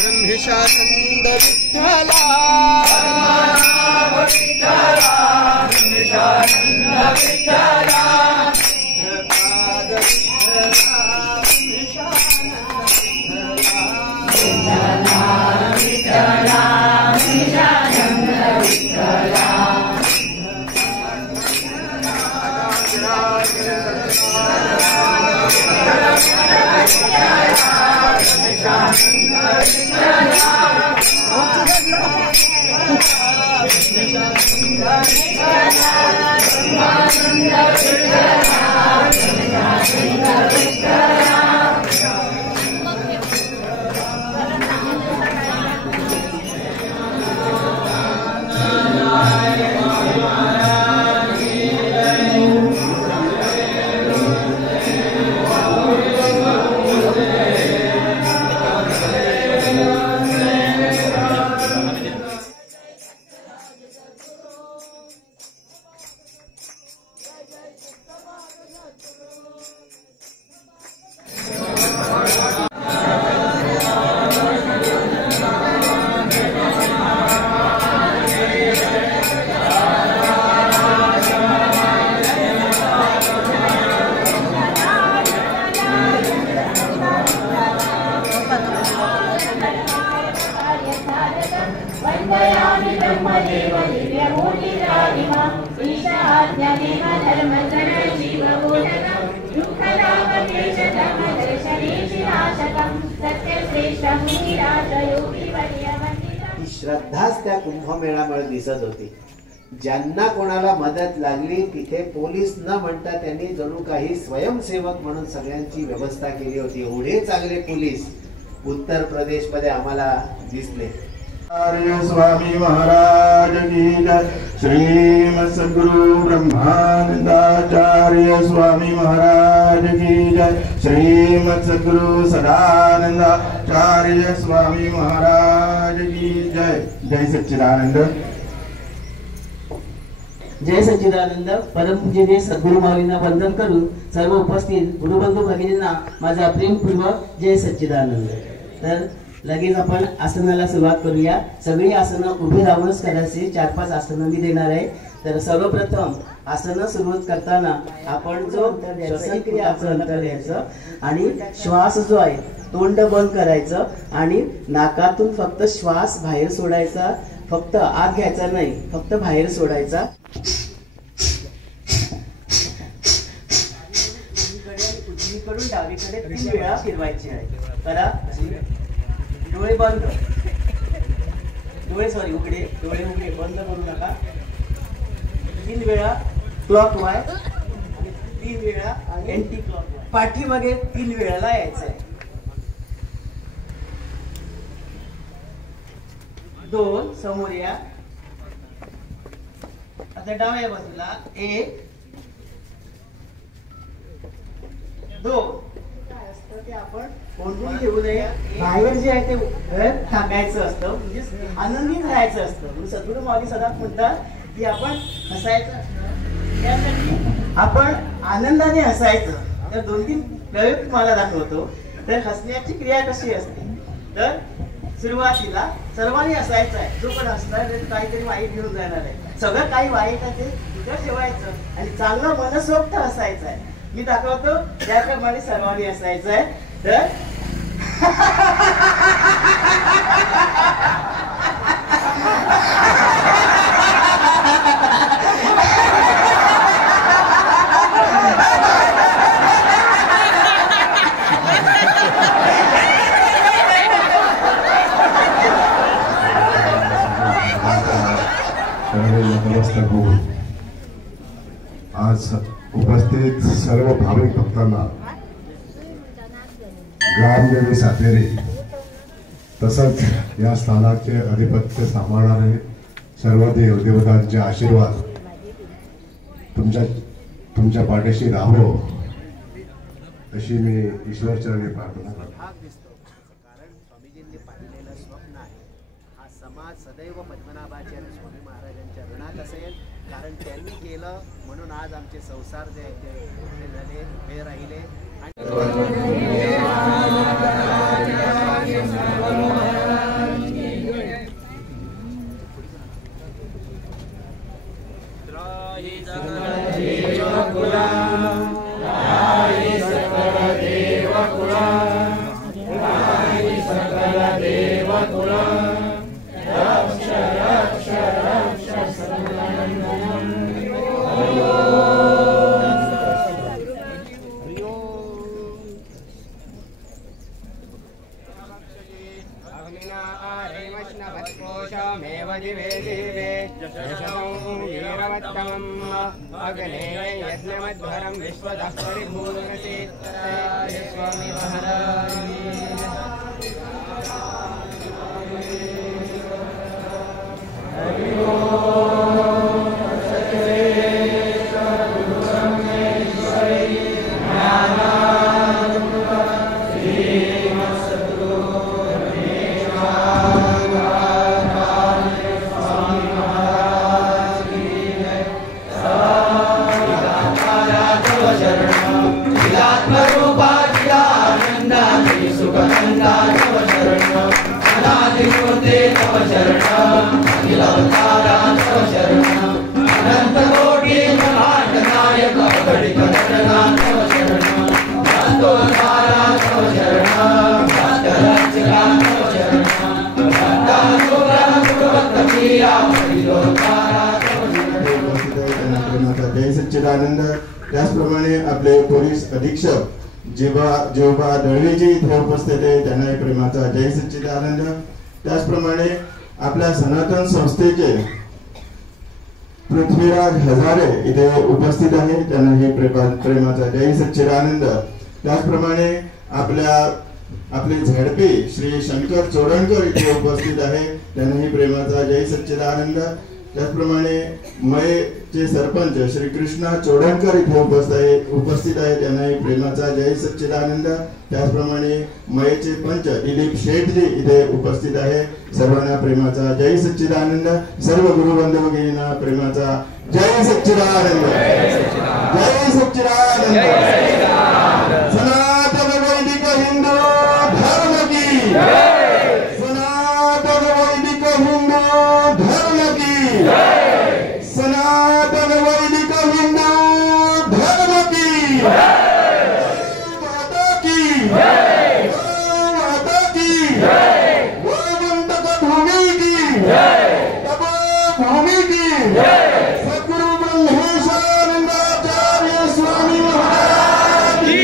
ब्रह्मेशानंद विठ्ठला श्रद्धाच त्या कुंभमेळ्यामुळे दिसत होती. ज्यांना कोणाला मदत लागली तिथे पोलीस न म्हणता त्यांनी जणू काही स्वयंसेवक म्हणून सगळ्यांची व्यवस्था केली होती. एवढे चांगले पोलीस उत्तर प्रदेश मध्ये आम्हाला दिसले. स्वामी महाराज की जय. श्रीमद सद्गुरु ब्रह्मानंदाचार्य स्वामी महाराज की जय. श्रीमद सद्गुरु सदानंदाचार्य स्वामी महाराज की जय. जय सच्चिदानंद. जय सच्चिदानंद. परमपूजनीय सद्गुरु माऊलींना वंदन करून सर्व उपस्थित गुरुबंधू भगिनींना माझा प्रेमपूर्वक जय सच्चिदानंद. तर लगेच आपण आसनाला सुरुवात करूया. सगळी आसनं उभी राहूनच करायची. 4-5 आसनं मी देणार आहे. तर सर्वप्रथम आसनं सुरुवात करताना आपण जो श्वसनक्रियाचं अंतर द्यायचं आणि श्वास जो आहे तोंड बंद करायचं आणि नाकातून फक्त श्वास बाहेर सोडायचा. फक्त आत घ्यायचा नाही, फक्त बाहेर सोडायचा. उजवीकडून डावीकडे 3 वेळा फिरवायचे आहे. करा. डोळे बंद, डोळे उघडे, डोळे उघडे, बंद करू नका. 3 वेळा क्लॉकवाईज आणि 3 वेळा अँटी क्लॉकवाईज. पाठीमागे 3 वेळाला यायचं आहे. 2 समोर या. आता डाव्या बाजूला 1 2. काय असतं ते आपण कोंडून ठेवू नये. बाहेर जे आहे ते टाकायचं असतं, म्हणजे आनंदी राहायचं असतं. सद्गुरु माऊली सदा म्हणतात की आपण हसायचं असतं. त्यासाठी आपण आनंदाने हसायचं. तर 2-3 प्रयोग तुम्हाला दाखवतो. तर हसण्याची क्रिया कशी असते. तर सुरुवातीला सर्वांनी हसायचं आहे. जो पण हसणार काहीतरी वाईट घेऊन जाणार आहे. सगळं काही वाईट आहे ते तिथं ठेवायचं आणि चांगलं मनसोक्त हसायचं आहे. मी दाखवतो त्याप्रमाणे सर्वांनी हसायचं आहे. तर त्यावेळी नतमस्तक होऊन आज उपस्थित सर्व भाविक भक्तांना ग्रामदेवी सातेरी तसंच या स्थानाचे अधिपत्य सांभाळणारे सर्व देवदेवतांचे आशीर्वाद तुमच्या पाठीशी राहो अशी मी ईश्वरचरणी प्रार्थना करतो. कारण स्वामीजींनी पाहिलेलं स्वप्न आहे. हा समाज सदैव पद्मनाभाचे आणि स्वामी महाराजांच्या ऋणात असेल. कारण त्यांनी केलं म्हणून आज आमचे संसार जे आहेत ते मोठे झाले, उभे राहिले. यज्ञमध्वरं विश्वतः परिभूर्णसे स्वामी महाराज जय सच्चिदानंद. त्याचप्रमाणे आपले पोलीस अधीक्षक जेव्हा दळवीजी इथे उपस्थित आहे त्यांना प्रेमाचा जय सच्चिदानंद. त्याचप्रमाणे आपल्या सनातन संस्थेचे पृथ्वीराज हजारे इथे उपस्थित आहे त्यांनाही प्रेमाचा जय सच्चिदानंद. त्याचप्रमाणे आपले झडपी श्री शंकर चोडणकर इथे उपस्थित आहे त्यांनाही प्रेमाचा जय सच्चिदानंद. त्याचप्रमाणे मयचे सरपंच श्री कृष्णा चोडणकर इथे उपस्थित आहे त्यांनाही प्रेमाचा जय सच्चिदानंद. त्याचप्रमाणे मयचे पंच दिलीप शेठजी इथे उपस्थित आहे सर्वांना प्रेमाचा जय सच्चिदानंद. सर्व गुरुबंधू भगिनींना प्रेमाचा जय सच्चिदानंद. जय सच्चिदानंद. सनातन वैदिक हिंदू धर्म की, सनातन वैदिक हिंदू धर्म की, सनातन वैदिक हिंदू धर्म की, माता की, माता की, गोवंतक भूमि की, तपोभूमि की, सद्गुरु ब्रह्मेशानंदाचार्य स्वामी महाराज की,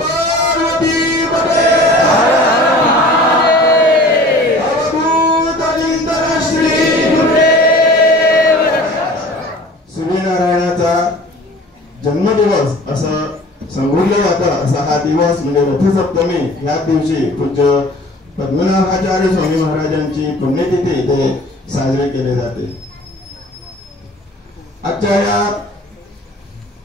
पार्वती पते सूर्यनारायणाचा जन्मदिवस असं संबोधलं जातं. असा हा दिवस म्हणजे रथसप्तमी या दिवशी पूज्य पद्मनाभाचार्य स्वामी महाराजांची पुण्यतिथी ते साजरे केले जाते. आजच्या या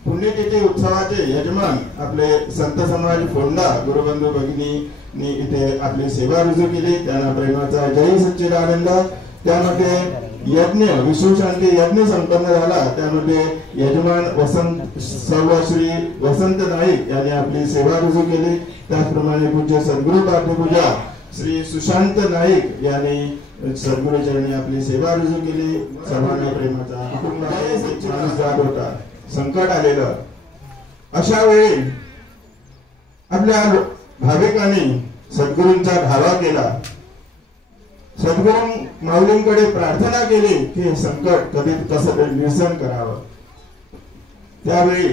पुण्यतिथी उत्सवाचे यजमान आपले संत समाज फोंडा गुरुबंधू भगिनी इथे आपली सेवा रुजू केली त्यांना प्रेमाचा जय सच्चिदानंद. त्यामध्ये यज्ञ विश्वशांती यज्ञ संपन्न झाला. त्यामध्ये यजमान सर्व श्री वसंत नाईक यांनी आपली सेवा रुजू केली. त्याचप्रमाणे पूज्य सद्गुरु पाठ्यपूजा श्री सुशांत नाईक यांनी सद्गुरुचरणी आपली सेवा रुजू केली. सर्वांना प्रेमाचा माणूस जात होता, संकट आलेलं. अशा वेळी आपल्या भाविकांनी सद्गुरूंचा धावा केला. सद्गुरू माऊलींकडे प्रार्थना केली की हे संकट कधी कसं निरसन करावं. त्यावेळी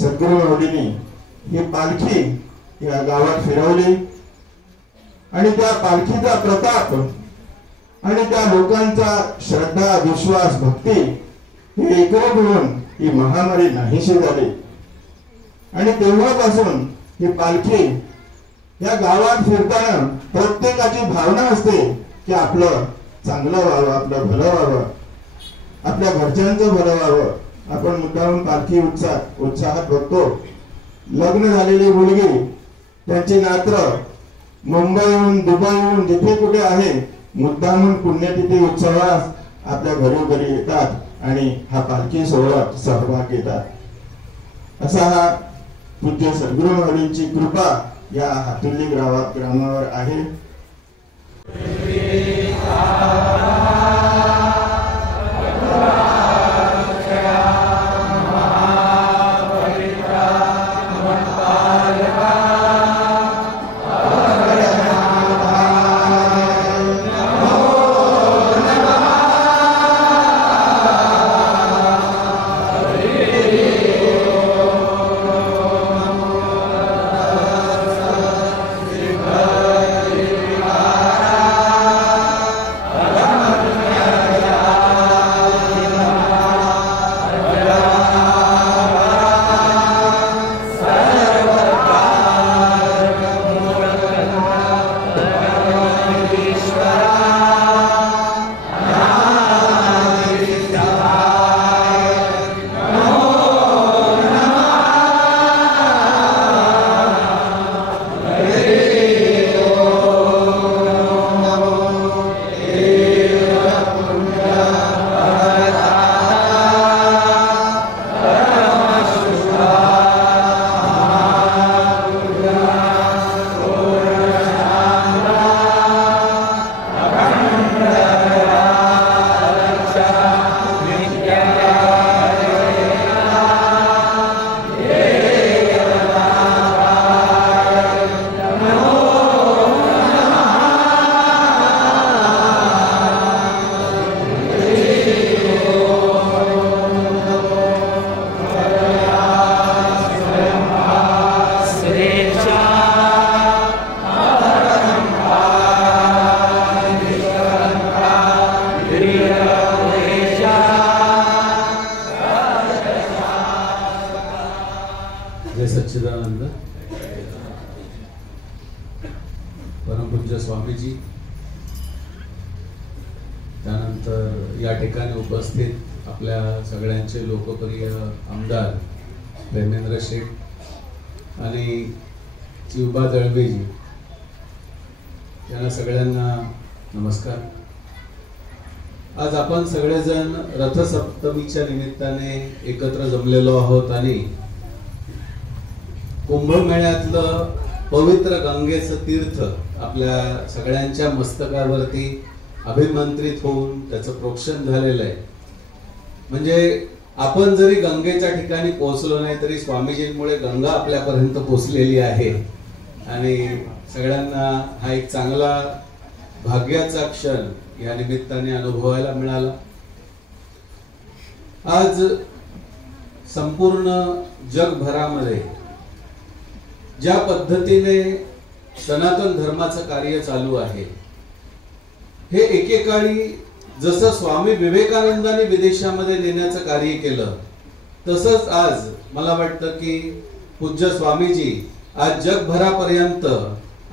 सद्गुरू माऊलींनी ही पालखी या गावात फिरवली आणि त्या पालखीचा प्रताप आणि त्या लोकांचा श्रद्धा, विश्वास, भक्ती हे एकत्र होऊन ही महामारी नाहीशी झाली. आणि तेव्हापासून ही पालखी या गावात फिरताना प्रत्येकाची भावना असते की आपलं चांगलं व्हावं, आपलं भलं व्हावं, आपल्या घरच्यांचं भलं व्हावं. आपण मुद्दाम पालखी उत्साहात बघतो. लग्न झालेली मुलगी, त्यांची नात्र मुंबईहून, दुबईहून, जिथे कुठे आहे, मुद्दामून पुण्यतिथी उत्सवात आपल्या घरोघरी येतात आणि हा पालखी सोहळ्यात सहभाग घेतात. असा हा पूज्य सद्गुरू माऊलींची कृपा या हातुल्ली ग्रामावर आहे. सच्चिदानंद परमपूज्य स्वामीजी, त्यानंतर या ठिकाणी उपस्थित आपल्या सगळ्यांचे लोकप्रिय आमदार प्रेमेंद्र शेठ आणि चिवबा दळवेजी, यांना सगळ्यांना नमस्कार. आज आपण सगळेजण रथसप्तमीच्या निमित्ताने एकत्र जमलेलो आहोत आणि कुंभमेळ्यातलं पवित्र गंगेचं तीर्थ आपल्या सगळ्यांच्या मस्तकावरती अभिमंत्रित होऊन त्याचं प्रोक्षण झालेलं आहे. म्हणजे आपण जरी गंगेच्या ठिकाणी पोहोचलो नाही तरी स्वामीजींमुळे गंगा आपल्यापर्यंत पोहोचलेली आहे आणि सगळ्यांना हा एक चांगला भाग्याचा क्षण या निमित्ताने अनुभवायला मिळाला. आज संपूर्ण जगभरामध्ये ज्या पद्धतीने सनातन धर्माचं कार्य चालू आहे, हे एकेकाळी जसं स्वामी विवेकानंदांनी विदेशामध्ये नेण्याचं कार्य केलं, तसंच आज मला वाटतं की पूज्य स्वामीजी आज जगभरापर्यंत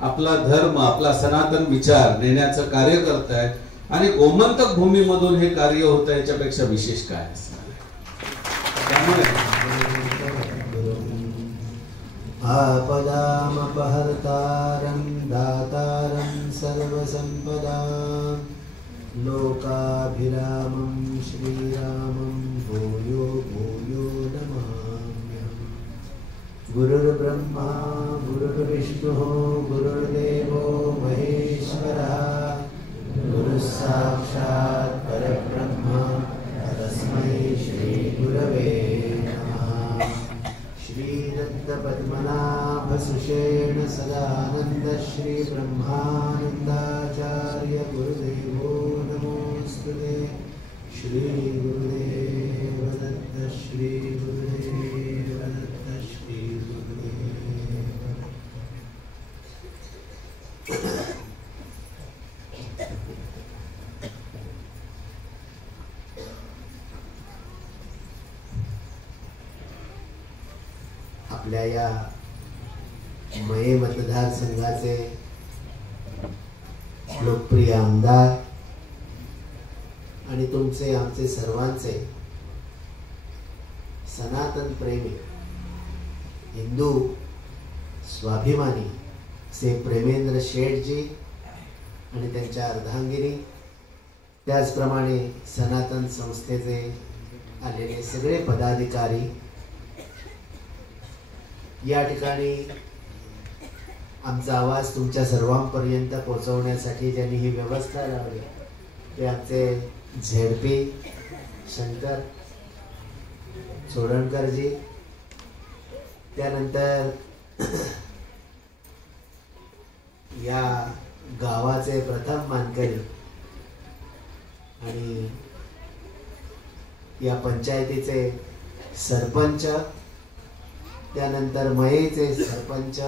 आपला धर्म, आपला सनातन विचार नेण्याचं कार्य करतायत आणि गोमंतक भूमीमधून हे कार्य होतं, याच्यापेक्षा विशेष काय असणार. त्यामुळे आपदामपहर्तारं दातारं सर्वसंपदां लोकाभिरामं श्रीरामं भूयो भूयो नमाम्यहम्. गुरुर्ब्रह्मा गुरुर्विष्णुः गुरुर्देवो महेश्वरः गुरुस्साक्षात् परब्रह्म तस्मै श्रीगुरवे नमः. श्रीदत्तपद्मनाभ सुषेण सदानंद श्री ब्रह्मानंदाचार्य गुरुदेवो नमोस्तुते. श्री गुरुदेव दत्त श्री गुरुदेव दत्त श्री गुरुदेव. आपल्या या मये मतदारसंघाचे लोकप्रिय आमदार आणि तुमचे आमचे सर्वांचे सनातन प्रेमी हिंदू स्वाभिमानी से प्रेमेंद्र शेठजी आणि त्यांच्या अर्धांगिनी, त्याचप्रमाणे सनातन संस्थेचे आलेले सगळे पदाधिकारी, या ठिकाणी आमचा आवाज तुमच्या सर्वांपर्यंत पोहोचवण्यासाठी ज्यांनी ही व्यवस्था लावली ते आमचे झेडपी शंकर सोडणकरजी, त्यानंतर या गावाचे प्रथम मानकरी आणि या पंचायतीचे सरपंच, त्यानंतर मयेचे सरपंच,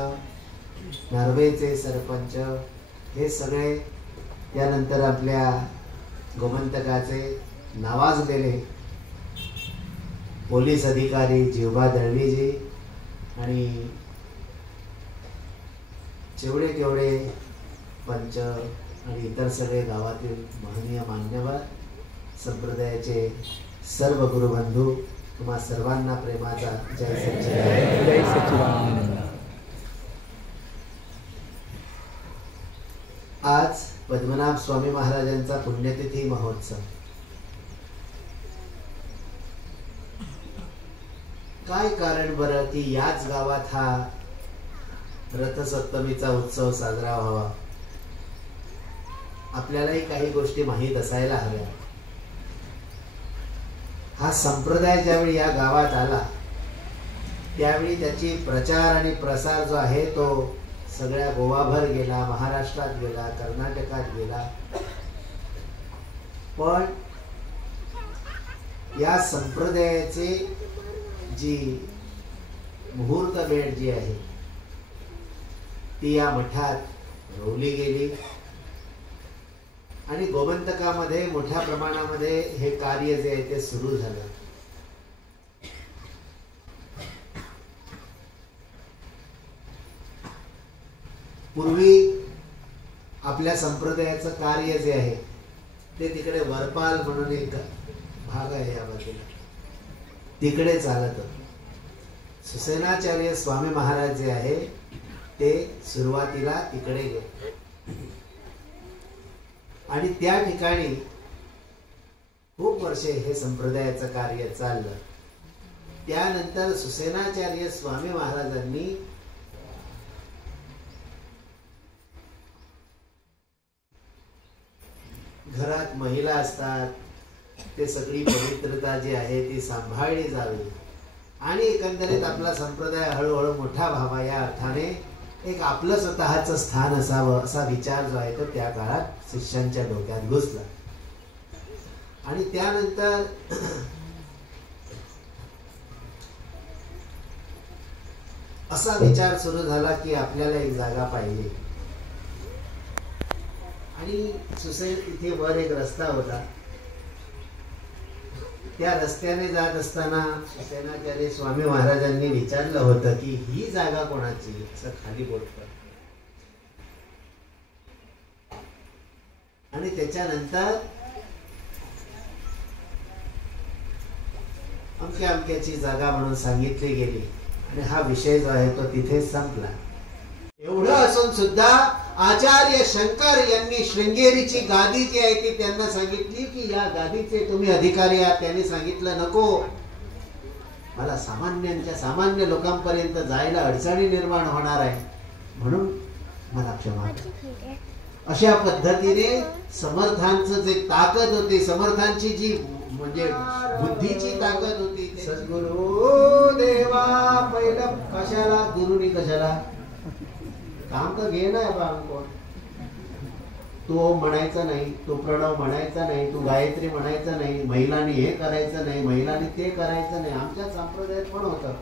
नार्वेचे सरपंच, हे सगळे, त्यानंतर आपल्या गोमंतकाचे नावाजलेले पोलीस अधिकारी जिवबा दळवीजी आणि जेवढे केवढे पंच आणि इतर सगळे गावातील महनीय मान्यवर, संप्रदायाचे सर्व गुरुबंधू, तुम्हा सर्वांना प्रेमाचा जय सच्चिदानंद. जय सच्चिदानंद. आज पद्मनाभ स्वामी महाराजांचा पुण्यतिथी महोत्सव. काय कारण बरं की याच गावात हा रथसप्तमीचा उत्सव साजरा व्हावा? आपल्यालाही काही गोष्टी माहीत असायला हव्या. हा संप्रदाय ज्यावेळी या गावात आला त्यावेळी त्याची प्रचार आणि प्रसार जो आहे तो सगळ्या गोवाभर गेला, महाराष्ट्रात गेला, कर्नाटकात गेला. पण या संप्रदायाची जी मुहूर्त वेळ जी आहे ती या मठात रोवली गेली आणि गोमंतकामध्ये मोठ्या प्रमाणामध्ये हे कार्य जे आहे ते सुरू झालं. पूर्वी आपल्या संप्रदायाचं कार्य जे आहे ते तिकडे वरपाल म्हणून एक भाग आहे या बाजूला, तिकडे चालत होतं. सुसेनाचार्य स्वामी महाराज जे आहे ते सुरुवातीला तिकडे गेले आणि त्या ठिकाणी खूप वर्षे हे संप्रदायाचं कार्य चाललं. त्यानंतर सुसेनाचार्य स्वामी महाराजांनी घरात महिला असतात ते सगळी पवित्रता जी आहे ती सांभाळली जावी आणि एकंदरीत आपला संप्रदाय हळूहळू मोठा व्हावा या अर्थाने एक आपलं स्वतःचं स्थान असावं असा विचार जो आहे तो त्या काळात शिष्यांच्या डोक्यात घुसला. आणि त्यानंतर असा विचार सुरू झाला की आपल्याला एक जागा पाहिजे. आणि सुसेन इथे वर एक रस्ता होता, त्या रस्त्याने जात असताना सुसेनाचार्य स्वामी महाराजांनी विचारलं होतं की ही जागा कोणाची, असं खाली बोलतं. आणि त्याच्यानंतर अमक्या अमक्याची जागा म्हणून सांगितली गेली आणि हा विषय जो आहे तो तिथे संपला. एवढं असून सुद्धा आचार्य शंकर यांनी शृंगेरीची गादी जी आहे ती त्यांना सांगितली की या गादीचे तुम्ही अधिकारी आहात. त्यांनी सांगितलं नको, मला सामान्य लोकांपर्यंत जायला अडचणी निर्माण होणार आहे, म्हणून मला क्षमा करा. अशा पद्धतीने समर्थांचं जे ताकद होती, समर्थांची जी म्हणजे बुद्धीची ताकद होती, सद्गुरु देवा पहिलं कशाला गुरुनी कशाला काम तर घे ना कोण. तू ओम म्हणायचं नाही, तू प्रणव म्हणायचा नाही, तू गायत्री म्हणायचं नाही, महिलांनी हे करायचं नाही, महिलांनी ते करायचं नाही. आमच्या संप्रदायात पण होतं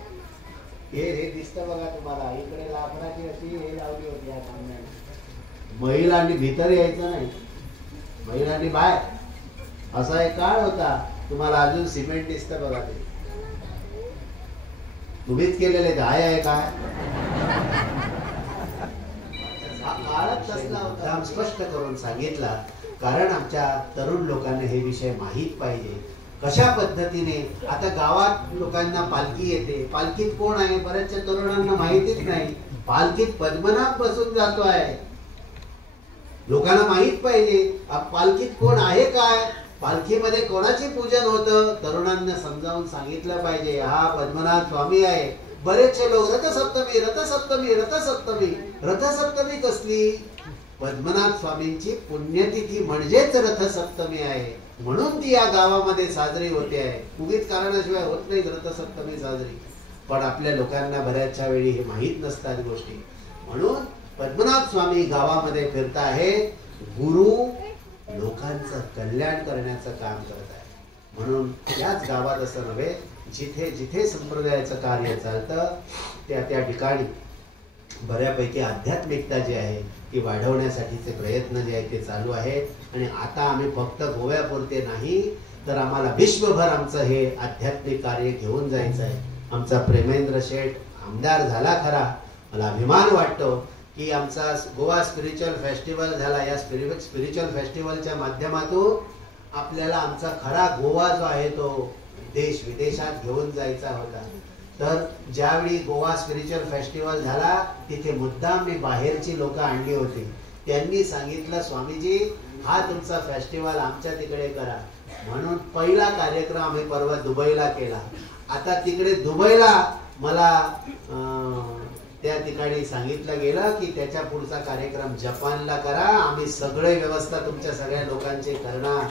हे दिसतं बघा तुम्हाला, इकडे लाकडाची अशी हे लावली होती या सामन्याने. महिलांनी भीतर यायचं नाही, महिलांनी बाहेर, असा एक काळ होता. तुम्हाला अजून सिमेंट दिसतं बघा ते. तुम्हीच केलेले काय आहे काय काळच कसला होता स्पष्ट करून सांगितला, कारण आमच्या तरुण लोकांना हे विषय माहीत पाहिजे. कशा पद्धतीने आता गावात लोकांना पालखी येते, पालखीत कोण आहे बऱ्याचशा तरुणांना माहितीच नाही. पालखीत पद्मनाभ बसून जातो आहे, लोकांना माहित पाहिजे पालखीत कोण आहे काय, पालखीमध्ये कोणाचे पूजन होतं, तरुणांना समजावून सांगितलं पाहिजे. हा पद्मनाभ स्वामी आहे. बरेचसे लोक रथसप्तमी रथसप्तमी रथसप्तमी रथसप्तमी कसली, पद्मनाभ स्वामींची पुण्यतिथी म्हणजेच रथसप्तमी आहे, म्हणून ती या गावामध्ये साजरी होते आहे. उगीच कारणाशिवाय होत नाही रथसप्तमी साजरी. पण आपल्या लोकांना बऱ्याचशा वेळी हे माहीत नसतात गोष्टी. म्हणून पद्मनाभ स्वामी गावामध्ये फिरत आहेत, गुरु लोकांचं कल्याण करण्याचं काम करत आहे. म्हणून याच गावात असं नव्हे, जिथे जिथे संप्रदायाचं कार्य चालतं त्या ठिकाणी बऱ्यापैकी आध्यात्मिकता जी आहे ती वाढवण्यासाठीचे प्रयत्न जे आहेत ते चालू आहेत. आणि आता आम्ही फक्त गोव्यापुरते नाही तर आम्हाला विश्वभर आमचं हे आध्यात्मिक कार्य घेऊन जायचं आहे. आमचा प्रेमेंद्र शेठ आमदार झाला खरा, मला अभिमान वाटतो की आमचा गोवा स्पिरिच्युअल फेस्टिवल झाला. या स्पिरिच्युअल फेस्टिवलच्या माध्यमातून आपल्याला आमचा खरा गोवा जो आहे तो देश विदेशात घेऊन जायचा होता. तर ज्यावेळी गोवा स्पिरिच्युअल फेस्टिवल झाला तिथे मुद्दाम मी बाहेरची लोक आणली होती. त्यांनी सांगितलं स्वामीजी हा तुमचा फेस्टिवल आमच्या तिकडे करा, म्हणून पहिला कार्यक्रम आम्ही परवा दुबईला केला. आता तिकडे दुबईला मला त्या ठिकाणी सांगितलं गेलं की त्याच्या पुढचा कार्यक्रम जपानला करा, आम्ही सगळे व्यवस्था तुमच्या सगळ्या लोकांची करणार.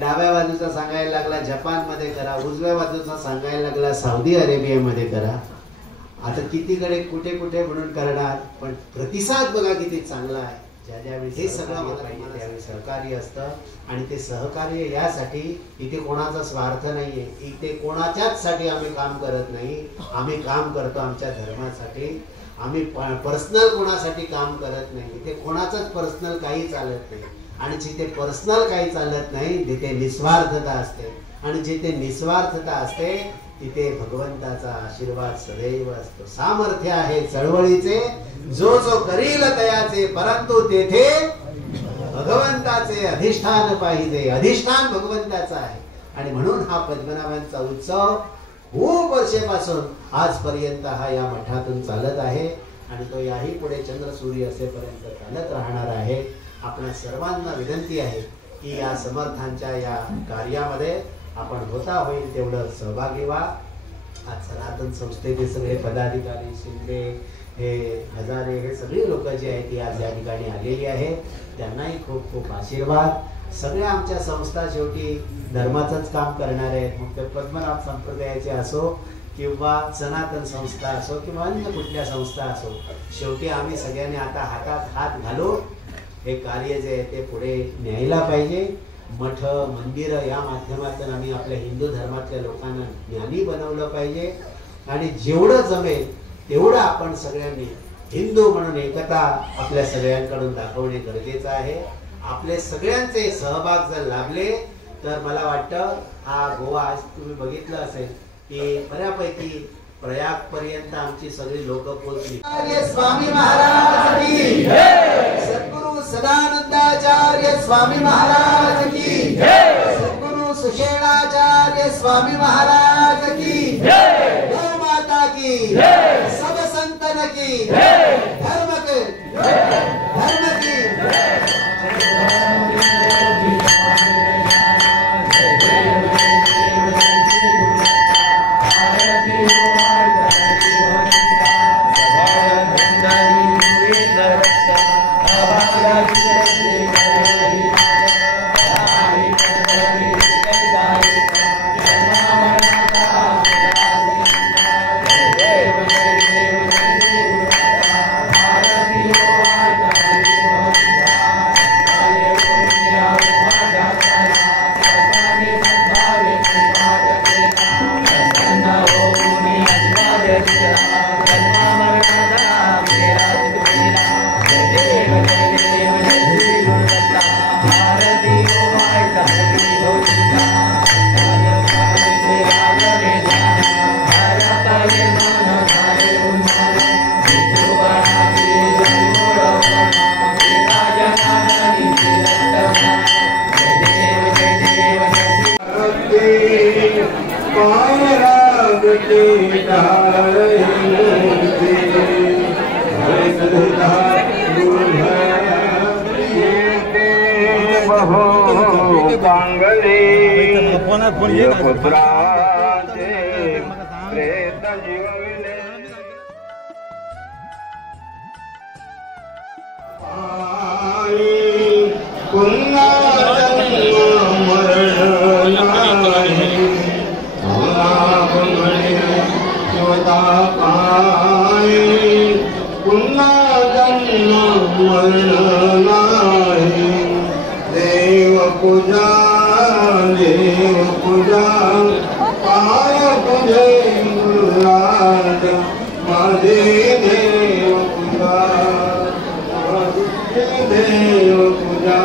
डाव्या बाजूचा सांगायला लागला जपानमध्ये करा, उजव्या बाजूचा सांगायला लागला सौदी अरेबियामध्ये करा. आता कितीकडे कुठे कुठे म्हणून करणार, पण प्रतिसाद बघा किती चांगला आहे. ज्या ज्यावेळी हे सगळं मला पाहिजे त्यावेळी सहकार्य असतं. आणि ते सहकार्य यासाठी इथे कोणाचा स्वार्थ नाहीये, इथे कोणाच्याच साठी आम्ही काम करत नाही. आम्ही काम करतो आमच्या धर्मासाठी. आम्ही पर्सनल कोणासाठी काम करत नाही. इथे कोणाचंच पर्सनल काही चालत नाही. आणि जिथे पर्सनल काही चालत नाही तिथे निस्वार्थता असते. आणि जिथे निस्वार्थता असते तिथे भगवंताचा आशीर्वाद सदैव असतो. सामर्थ्य आहे चळवळीचे, जो जो करील तयाचे, परंतु तेथे भगवंताचे अधिष्ठान पाहिजे. अधिष्ठान भगवंताचा आहे. आणि म्हणून हा पद्मनाभांचा उत्सव खूप वर्षापासून आजपर्यंत हा या मठातून चालत आहे. आणि तो याही पुढे चंद्र सूर्य असेपर्यंत चालत राहणार आहे. आपणा सर्वांना विनंती आहे की या समर्थांच्या या कार्यामध्ये आपण होता होईल तेवढं सहभागी व्हा. आज सनातन संस्थेचे सगळे पदाधिकारी, शिंदे, हे हजारे, हे सगळी लोक जी आहेत ती आज या ठिकाणी आलेली आहेत. त्यांनाही खूप खूप आशीर्वाद. सगळ्या आमच्या संस्था शेवटी धर्माचंच काम करणार आहेत. मग ते पद्मनाभ संप्रदायाचे असो किंवा सनातन संस्था असो किंवा अन्य कुठल्या संस्था असो, शेवटी आम्ही सगळ्यांनी आता हातात हात घालून हे कार्य जे आहे ते पुढे न्यायला पाहिजे. मठ मंदिर या माध्यमातून आम्ही आपल्या हिंदू धर्मातल्या लोकांना ज्ञानी बनवलं पाहिजे. आणि जेवढं जमेल तेवढं आपण सगळ्यांनी हिंदू म्हणून एकता आपल्या सगळ्यांकडून दाखवणे गरजेचं आहे. आपले सगळ्यांचे सहभाग जर लाभले तर मला वाटतं हा गोवा आज तुम्ही बघितलं असेल की बऱ्यापैकी प्रयाग पर्यंत आमची सगळी लोक पोहोचली. स्वामी महाराज की जय. सद्गुरु सदानंदाचार्य स्वामी महाराज की जय. सद्गुरु सुषेणाचार्य स्वामी महाराज की जय. गौ माता की जय. सब संतन की जय. धर्म की जय पुत्राचे प्रेत जीवविले पुन्हा जन्म मरण नाही शिवता पायी पुन्हा जन्म मरण नाही देव पूजा पाय पूजे मुराद माझे देव पूजा देव पूजा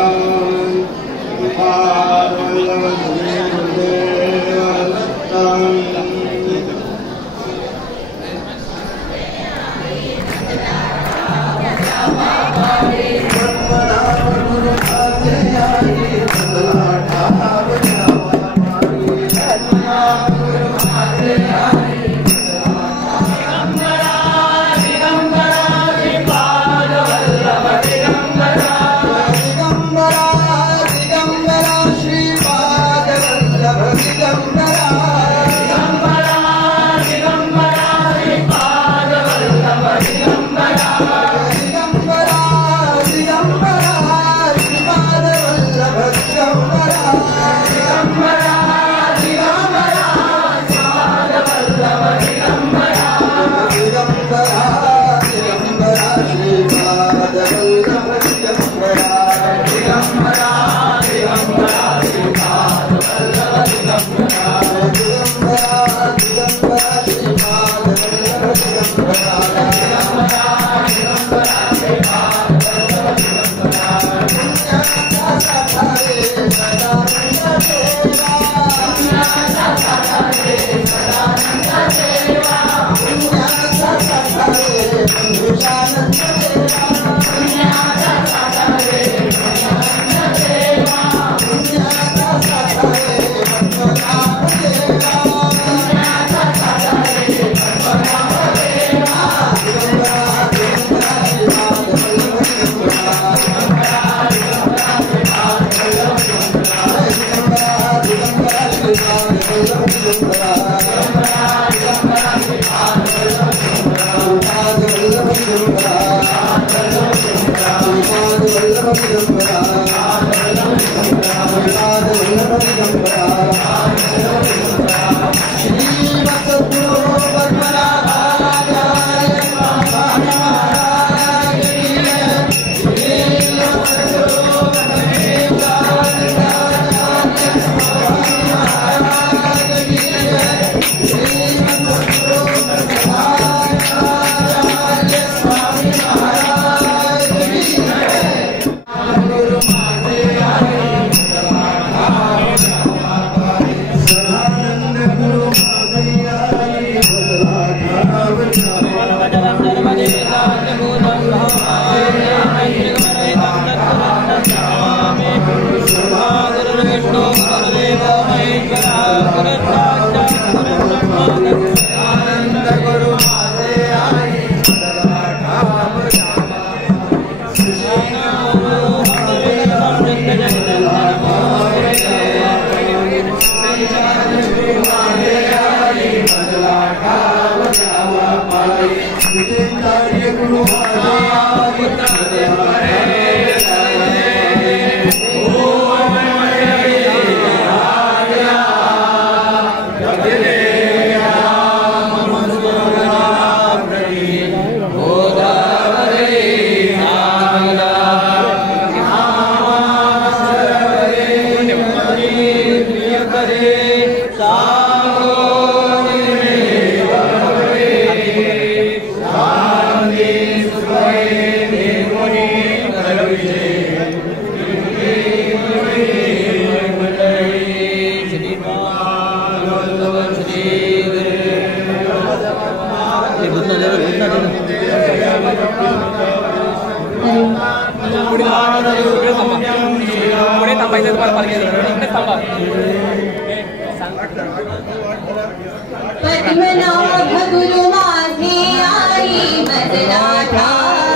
पद्मनाभ गुरु माझे आई मदनाथा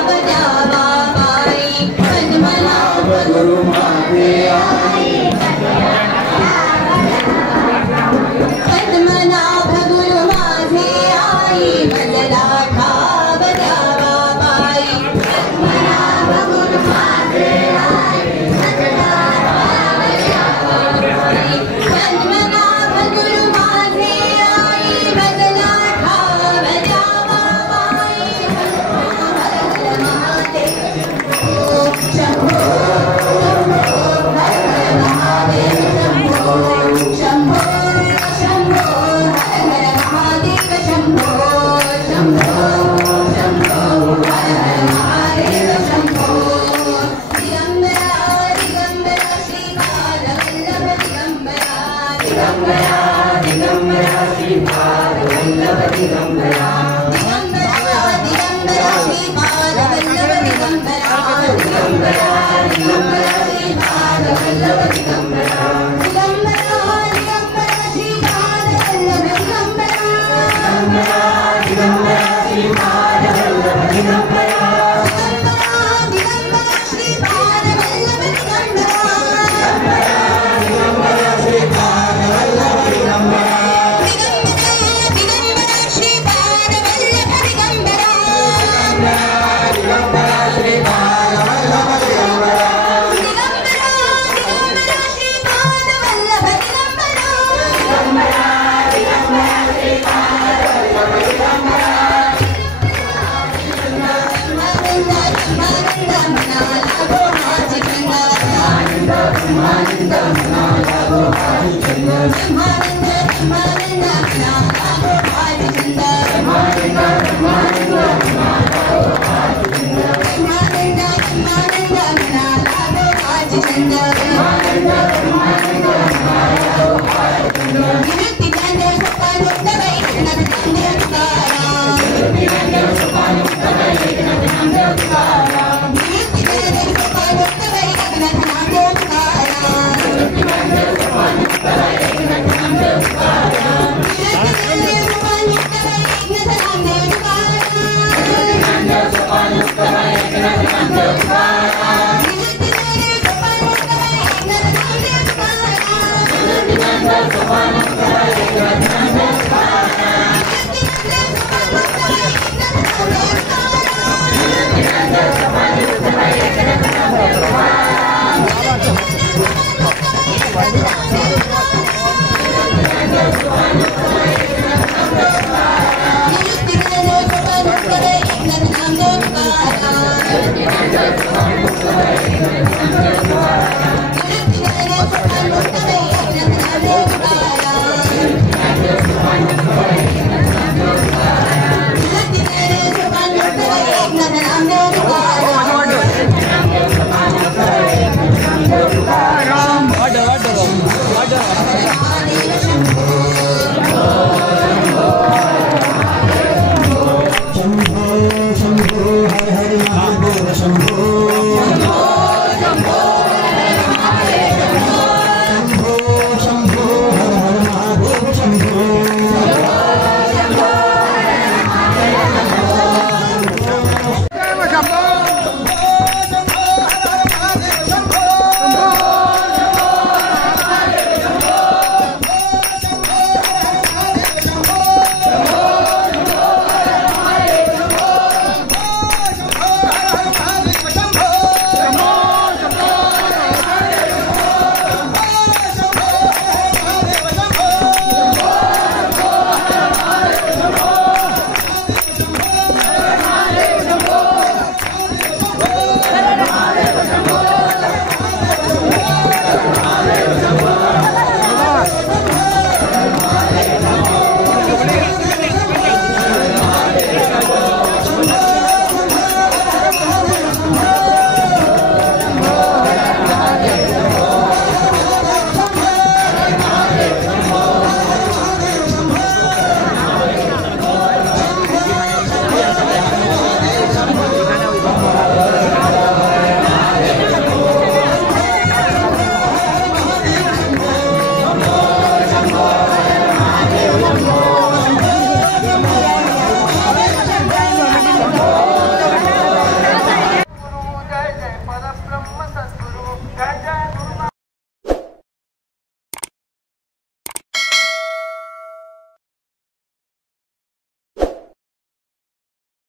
बजावा माई पद्मनाभ गुरु माझे आई मदनाथा बजावा Thank you.